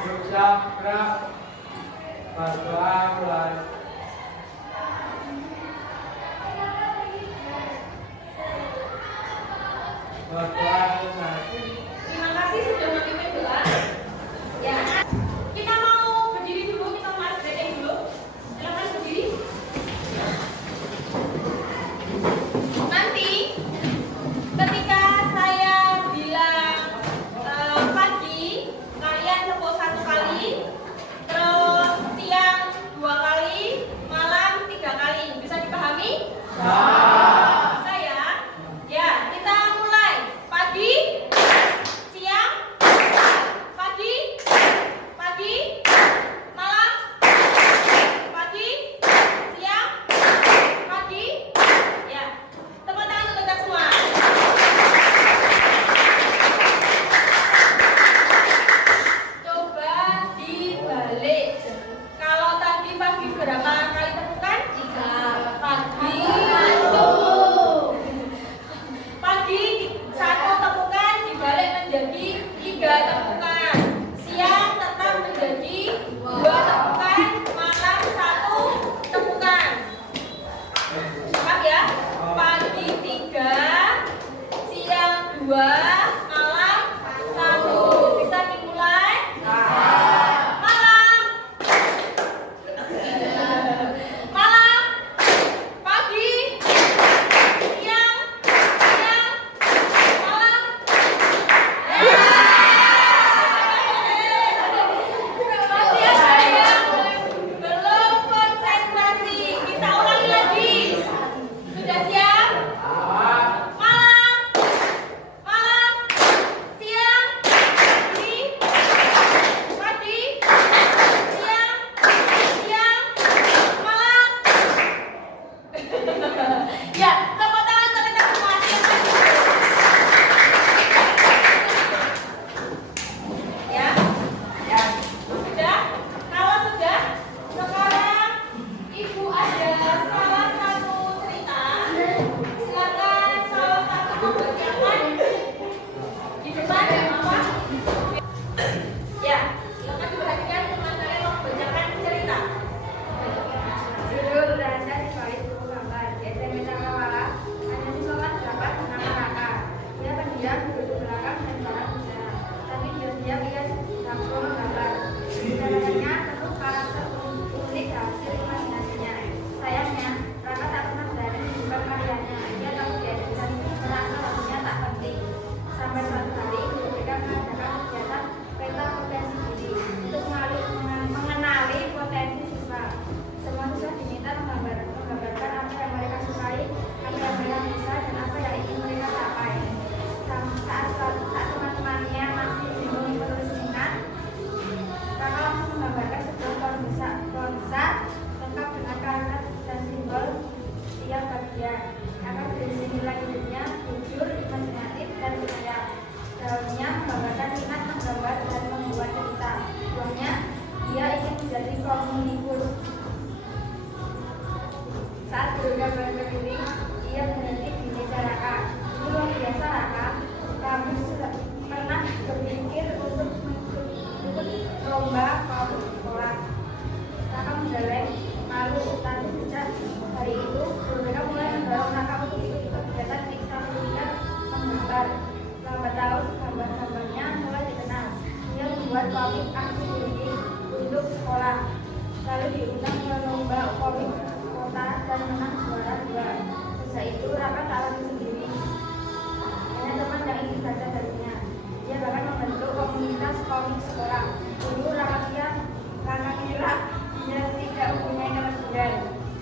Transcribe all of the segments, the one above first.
Siap, gerak. Berdoa mulai. Berdoa mulai. Terima kasih sudah memimpin doa. Ya, kita mau berdiri dulu, kita mau stretching dulu. Silakan berdiri. Nanti ketika saya bilang pagi, kalian tepuk 1 kali, terus siang 2 kali, malam 3 kali. Bisa dipahami? Bisa ya? Ya, kita mulai. Pagi, siang, pagi, pagi, malam, pagi, siang, pagi. Ya, tepuk tangan untuk kita semua. Coba dibalik. Kalau tadi pagi berapa kali tepukan? 3. Pagi. Pagi 1 tepukan dibalik menjadi 3 tepukan. Siang tetap menjadi 2 tepukan. Malam 1 tepukan. Paham ya? Pagi 3, siang 2, malam 1. Bisa dimulai? Malam. Malam. Pagi. Siang. Siang. Malam. Masih ada yang belum konsentrasi. Kita ulangi lagi. Sudah siap? Malam. Malam. Siang. Pagi. Pagi. Siang. Siang. Malam. Ya, tepuk tangan untuk kita semua. Ya, ya, sudah. Kalau sudah, sekarang ibu ada salah satu cerita. Silakan salah satu membacakan di depan ya, apa? Ya, silakan diperhatikan teman kalian mau membacakan cerita. Judul Rahasia di Balik Buku Gambar. SMP Cakrawala. Hanya siswa 8 bernama Raka. Dia pendiam, duduk belakang dan jarang bicara. Tapi diam-diam ia jago menggambar. Bicaranya penuh karakter unik hasil imajinasinya. Sayangnya, Raka tak pernah berani menunjukkan karyanya. Ia takut diajarkan, merasa waktunya tak penting. Sampai suatu hari, mereka mengadakan kegiatan peta potensi diri untuk mengenali potensi siswa. Semua siswa diminta menggambarkan apa yang mereka sukai, apa yang mereka bisa, dan apa yang ingin mereka capai. Saat teman-temannya masih bingung menulis minat, Raka langsung menggambarkan sebuah pohon besar lengkap dengan karakter dan simbol tiap bagian. Akan berisi nilai hidupnya, jujur, imajinatif, dan budaya. Daunnya menggambarkan minat menggambar dan membuat cerita. Buahnya, dia ingin menjadi komunikus. Saat bergambar keliling, ia berhenti di meja Raka. Ini luar biasa, Raka. Kamu sudah pernah berpikir untuk ikut lomba komik sekolah? Raka mengeleng, malu, tapi sejak hari itu, mereka mulai mendorong Raka untuk ikut kegiatan ekstrakurikuler menggambar. Lambat tahun, gambar-gambarnya mulai dikenal. Ia membuat komik aktivitas untuk sekolah, lalu diundang ke lomba komik kota dan menang juara 2. Sejak itu Raka tak lagi sendiri. Banyak teman yang ingin baca darinya. Dia bahkan membentuk komunitas komik sekolah. Dulu Raka kira dia tidak mempunyai kelebihan,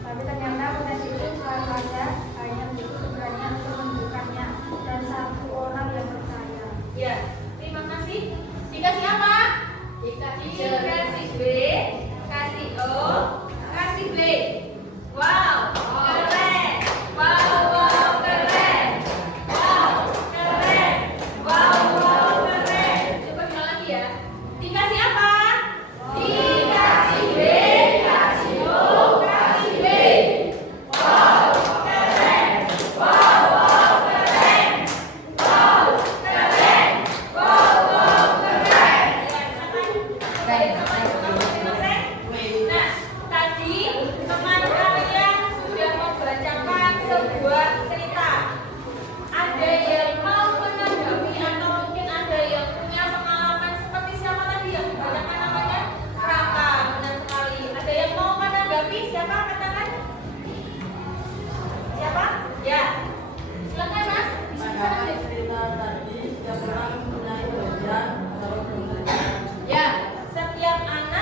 tapi ternyata potensi itu selalu ada, hanya butuh keberanian untuk menunjukkannya dan satu orang yang percaya. Ya, terima kasih. Dikasih apa? Dikasih B, kasih O, kasih B. Wow, keren. Wow, keren. Wow, keren. Wow, keren. Coba bilang lagi ya. Dikasih apa? Dikasih B, kasih O, kasih B. Wow, keren. Wow, keren. Wow, keren. Wow, keren. Nah, tadi teman kalian sudah membacakan sebuah cerita. Ada yang mau menanggapi atau mungkin ada yang punya pengalaman seperti siapa tadi yang dibacakan namanya? Raka, benar sekali. Ada yang mau menanggapi? Siapa katakan? Siapa? Ya. Silakan Mas. Pada cerita tadi, setiap orang mempunyai bagian atau belum. Ya, setiap anak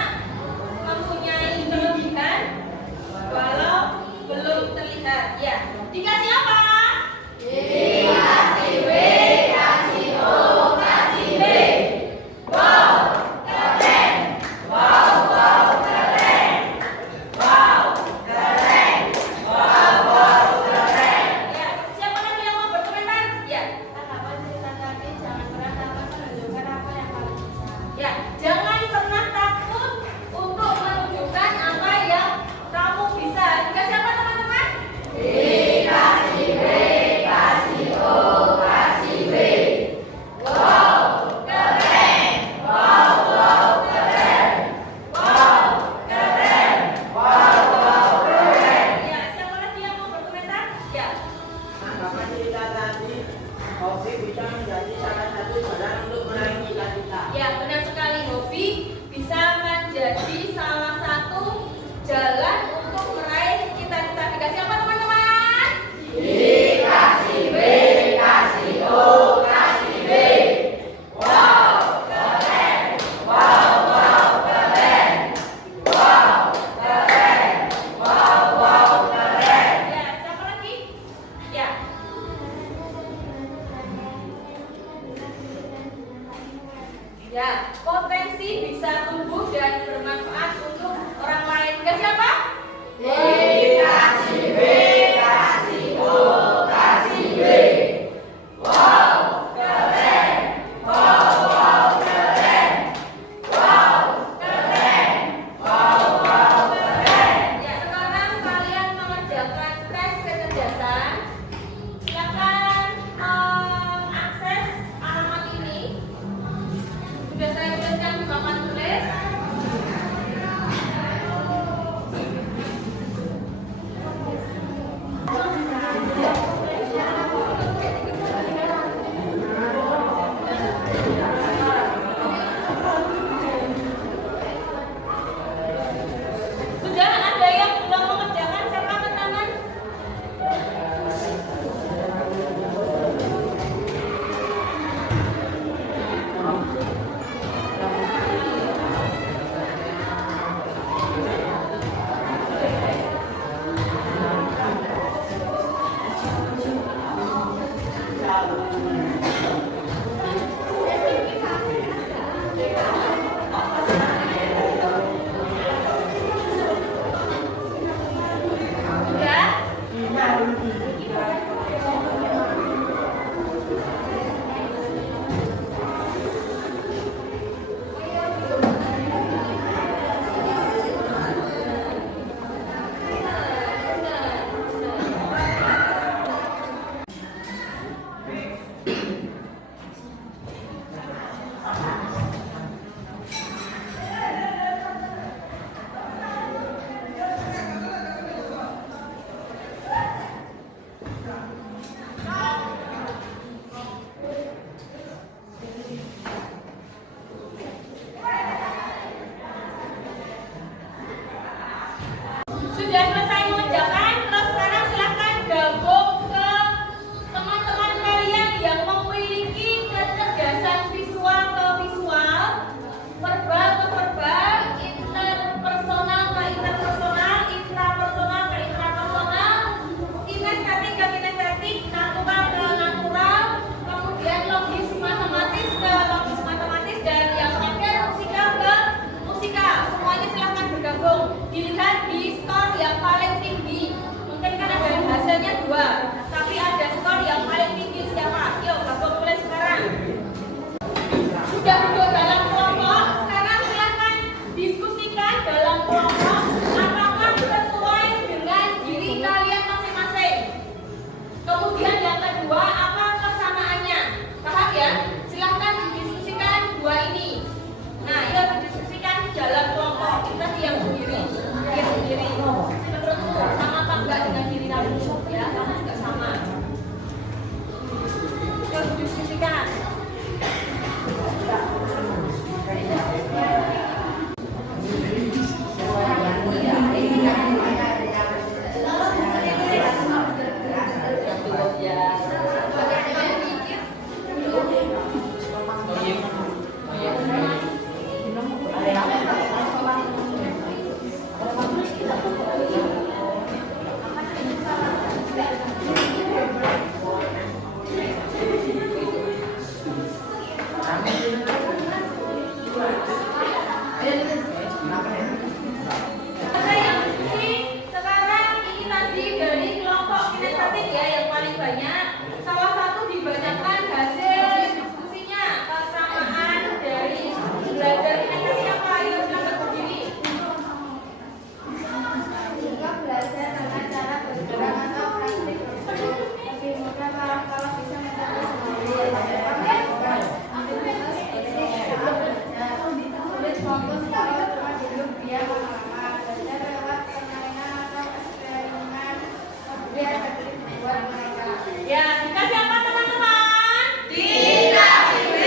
fokus kalau cuma duduk diam lama-lama. Belajar lewat permainan atau eksperimen kemudian efektif buat mereka. Ya, dikasih apa teman-teman? Dikasih B,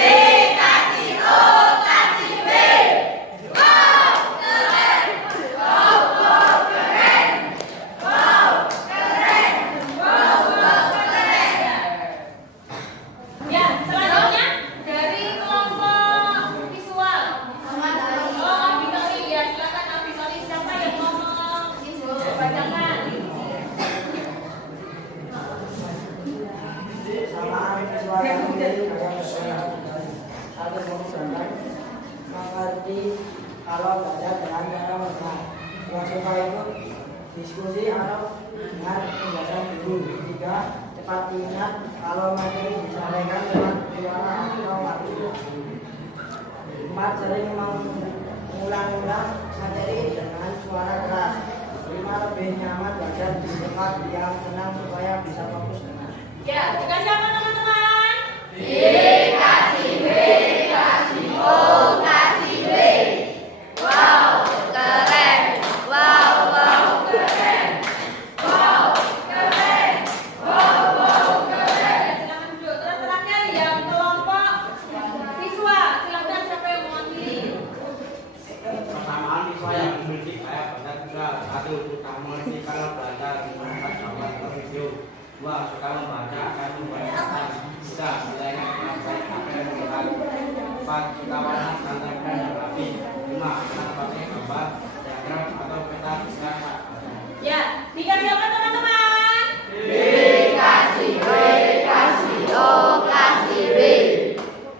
kasih O, kasih B. Wow, keren. Wow, wow, keren. Wow, keren. Wow, wow, keren. Ya, selanjutnya dari kelompok visual. Oh, auditori ya, silakan auditori siapa yang ngomong? Bacakan. Samaan visual yang menjadi gaya visual satu menggunakan mengerti kalau belajar dengan cara benar. Yang suka ikut diskusi atau dengar penjelasan guru. Tiga, cepat ingat kalau materi disampaikan dengan suara atau waktu. Empat, sering mengulang-ulang materi dengan suara keras. Lima, lebih nyaman belajar di tempat yang tenang supaya bisa fokus dengar. Ya, dikasih apa teman-teman? Dikasih B, kasih O, kasih B. Wow, keren. Wow, wow, keren. Wow, keren. Wow, wow, keren. Ya, silakan duduk. Terus terakhir yang kelompok visual. Silakan siapa yang mewakili? Persamaan visual yang memiliki gaya belajar juga. Satu, suka mengerti kalau belajar menggunakan gambar atau video. Dua, suka membaca akan membayangkan. Tiga, belajar mengapai apa yang melihat. Empat, suka warna dan tempel yang rapi. Lima, senang pakai gambar, diagram atau peta bisa. Ya, dikasih apa teman-teman? Dikasih B, kasih O, kasih B.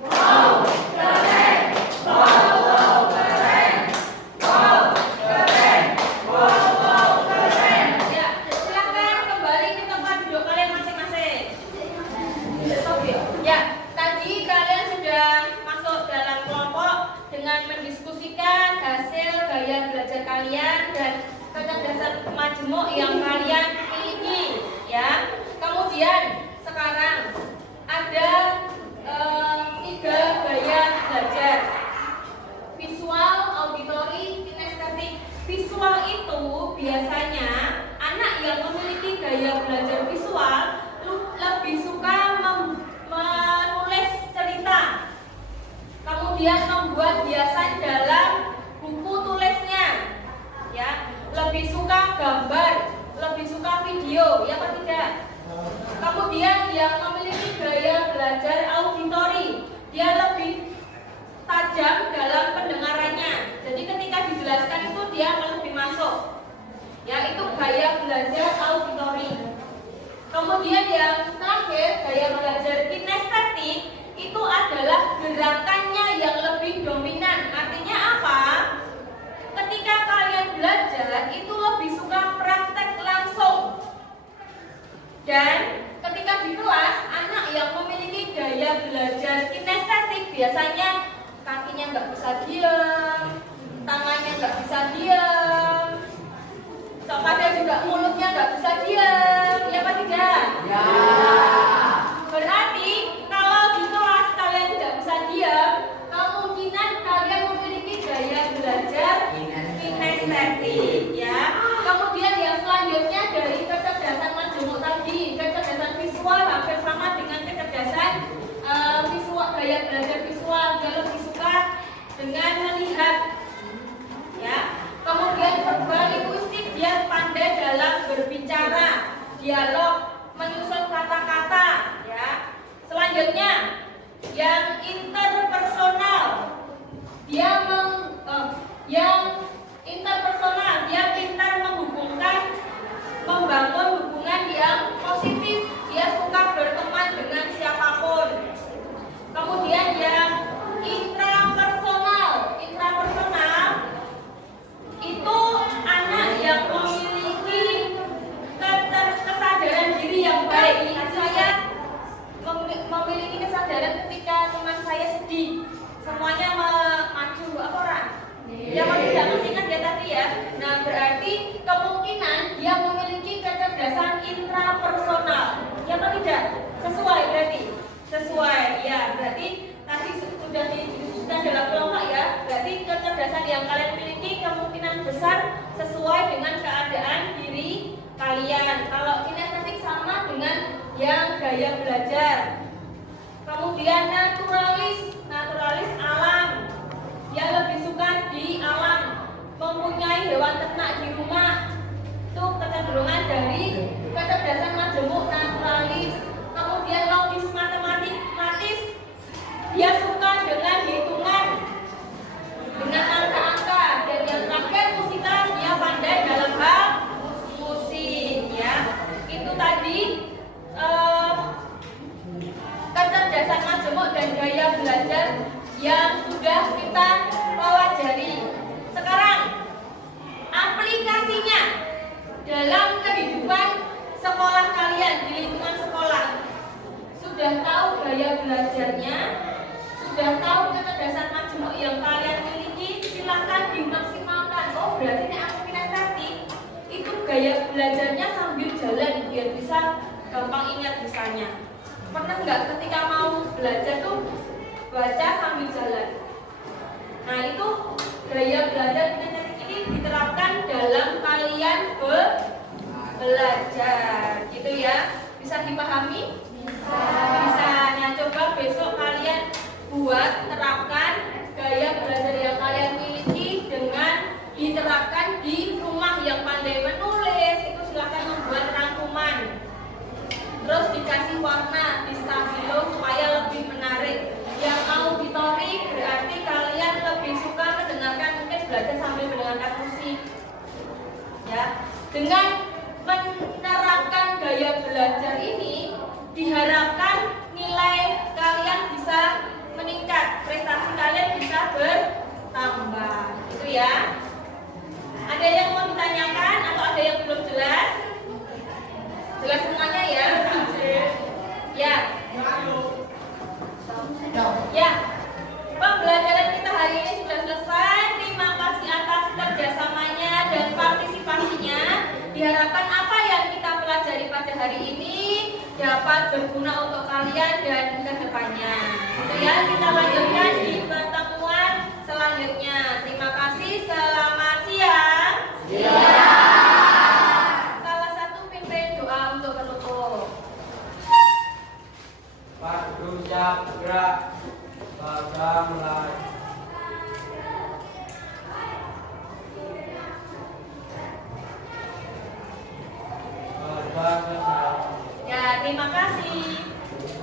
Wow, keren. Wow, wow, keren. Wow, keren. Wow, wow, keren. Ya, silakan kembali ke tempat duduk kalian masing-masing. Ya, tadi kalian sudah masuk dalam kelompok dengan mendiskusikan hasil gaya belajar kalian dan kecerdasan majemuk yang kalian miliki. Ya, kemudian sekarang ada 3 gaya belajar: visual, auditori, kinestetik. Visual itu biasanya anak yang memiliki gaya belajar visual lebih suka menulis cerita, kemudian membuat hiasan dalam buku tulisnya, ya, lebih suka gambar, lebih suka video, ya apa tidak? Kemudian yang memiliki gaya belajar auditori, dia lebih tajam dalam pendengarannya. Jadi ketika dijelaskan itu dia akan lebih masuk. Ya, itu gaya belajar auditori. Kemudian yang terakhir, gaya belajar kinestetik, itu adalah gerakannya yang lebih dominan. Artinya apa? Ketika kalian belajar itu lebih suka praktek langsung. Dan ketika di kelas, anak yang memiliki gaya belajar kinestetik biasanya kakinya nggak bisa diam, tangannya nggak bisa diam, pada juga mulutnya nggak bisa diam, ya apa tidak? Ya. Berarti kalau di kelas kalian tidak bisa diam, kemungkinan kalian memiliki gaya belajar kinestetik, ya. Kemudian yang selanjutnya dari kecerdasan majemuk tadi, kecerdasan visual hampir sama dengan kecerdasan visual, gaya belajar visual. Dia lebih suka dengan melihat, ya. Kemudian verbal linguistik, dia pandai dalam berbicara, dialog, menyusun kata-kata, ya. Selanjutnya yang interpersonal, dia pintar membangun hubungan yang positif, dia suka berteman dengan siapapun. Kemudian yang intrapersonal itu anak yang memiliki kesadaran diri yang baik. Saya memiliki kesadaran ketika teman saya sedih, semuanya maju apa orang? Ya apa tidak? yang gaya belajar. Kemudian naturalis alam, yang lebih suka di alam, mempunyai hewan ternak di rumah. Itu kecenderungan dari kecerdasan majemuk naturalis. Kemudian logis matematis, dia suka dengan hitungan, dengan angka-angka. Dan yang terakhir musikal, dia pandai dalam hal musik, ya. Itu tadi kecerdasan majemuk dan gaya belajar yang sudah kita pelajari. Sekarang aplikasinya dalam kehidupan sekolah kalian, di lingkungan sekolah. Sudah tahu gaya belajarnya, sudah tahu kecerdasan majemuk yang kalian miliki, silahkan dimaksimalkan. Oh, berarti ini aku kinestetik, itu gaya belajarnya sambil jalan biar bisa gampang ingat misalnya. Pernah nggak ketika mau belajar tuh baca sambil jalan? Nah, itu gaya belajar kinestetik ini diterapkan dalam kalian belajar, gitu ya. Bisa dipahami? Bisa. Nah, coba besok kalian buat terapkan gaya belajar yang kalian miliki dengan diterapkan di rumah. Yang pandai menulis itu silahkan membuat rangkuman, terus dikasih warna di stabilo supaya lebih menarik. Yang auditorik berarti kalian lebih suka mendengarkan, mungkin belajar sambil mendengarkan musik, ya. Dengan menerapkan gaya belajar ini diharapkan nilai kalian bisa meningkat, prestasi kalian bisa bertambah, gitu ya. Ada yang mau ditanyakan atau ada yang belum jelas? Jelas semuanya ya? Ya. Ya. Pembelajaran kita hari ini sudah selesai. Terima kasih atas kerjasamanya dan partisipasinya. Diharapkan apa yang kita pelajari pada hari ini dapat berguna untuk kalian dan kedepannya. Gitu ya, kita lanjutkan di pertemuan selanjutnya. Terima kasih. Selamat siang. Salah satu pimpin doa untuk penutup. Pak Guru siap gerak. Baca mulai. Ya, terima kasih.